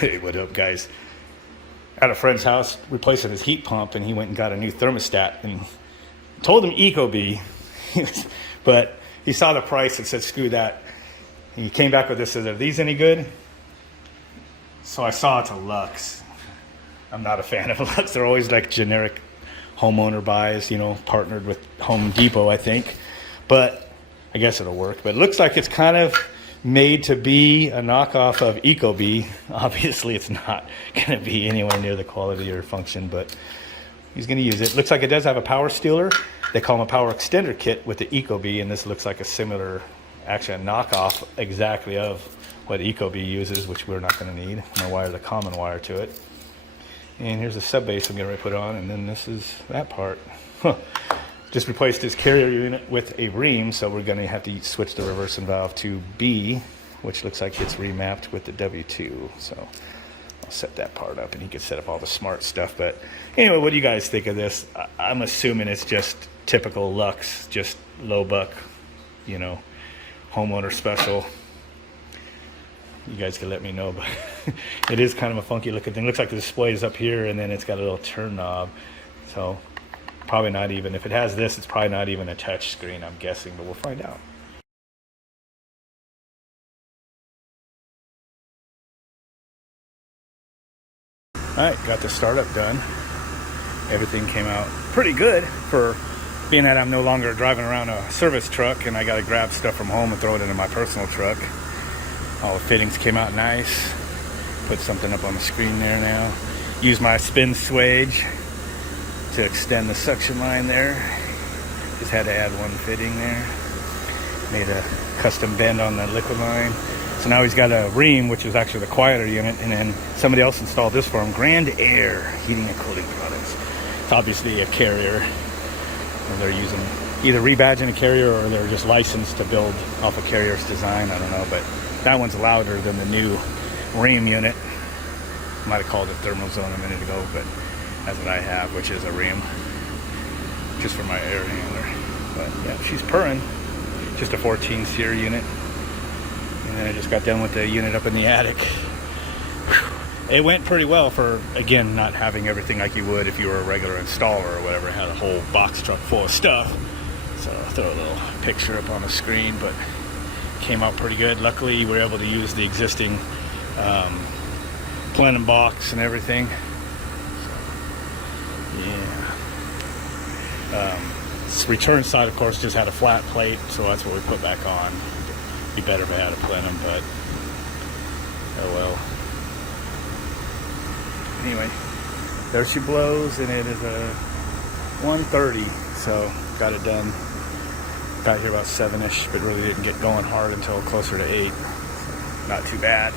Hey, what up, guys? At a friend's house, replacing his heat pump, and he went and got a new thermostat and told him EcoBee, but he saw the price and said, screw that. He came back with this, said, are these any good? So I saw it's a LUX. I'm not a fan of LUX. They're always like generic homeowner buys, you know, partnered with Home Depot, I think. But I guess it'll work. But it looks like it's kind of made to be a knockoff of EcoBee. Obviously, it's not going to be anywhere near the quality or function, but he's going to use it. Looks like it does have a power stealer. They call them a power extender kit with the EcoBee, and this looks like a similar, actually a knockoff exactly of what EcoBee uses, which we're not going to need. I'm going to wire the common wire to it. And here's the sub base I'm going to put on, and then this is that part. Just replaced his carrier unit with a ream, so we're going to have to switch the reversing valve to B, which looks like it's remapped with the W2. So I'll set that part up, and he can set up all the smart stuff. But anyway, what do you guys think of this? I'm assuming it's just typical LUX, just low buck, you know, homeowner special. You guys can let me know, but it is kind of a funky looking thing. Looks like the display is up here, and then it's got a little turn knob. So probably not even, if it has this, it's probably not even a touch screen, I'm guessing, but we'll find out. Alright, got the startup done. Everything came out pretty good for being that I'm no longer driving around a service truck and I got to grab stuff from home and throw it into my personal truck. All the fittings came out nice. Put something up on the screen there now. Use my spin swage to extend the suction line there. Just had to add one fitting there. Made a custom bend on the liquid line. So now he's got a ream, which is actually the quieter unit, and then somebody else installed this for him. Grand Air Heating and Cooling Products. It's obviously a carrier. And they're using either rebadging a carrier or they're just licensed to build off a carrier's design. I don't know, but that one's louder than the new ream unit. Might have called it thermal zone a minute ago, but that's what I have, which is a ream, just for my air handler. But yeah, she's purring. Just a 14 SEER unit. And then I just got done with the unit up in the attic. Whew. It went pretty well for, again, not having everything like you would if you were a regular installer or whatever. It had a whole box truck full of stuff. So I'll throw a little picture up on the screen, but came out pretty good. Luckily, we were able to use the existing plenum box and everything. So, yeah. This return side, of course, just had a flat plate, so that's what we put back on. It'd be better if it had a plenum, but oh well. Anyway, there she blows, and it is a 1:30, so got it done. Got here about 7-ish, but really didn't get going hard until closer to 8. So not too bad.